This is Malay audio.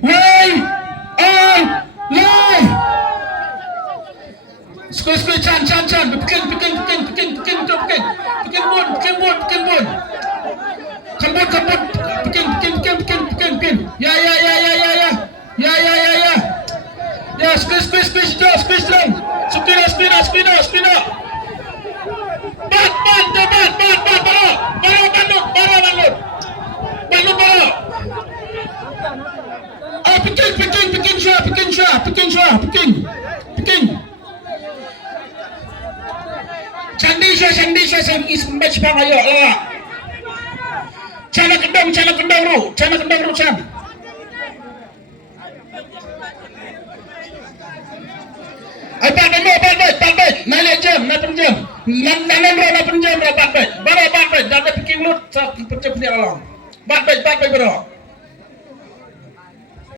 Way on line. Squeeze, Chan. Bikin bun. Bikin. Ya. Ya, squeeze dong. Spina. Bat. Baru. Oh, bikin syah. Candi syah match bang ayo lah. Cana kendang ru Chan. Ay, bat. Nalik jam. Nanan ro bat. Baru bat. Dah bikin lut. Sa pecah dia alam. Bat bro.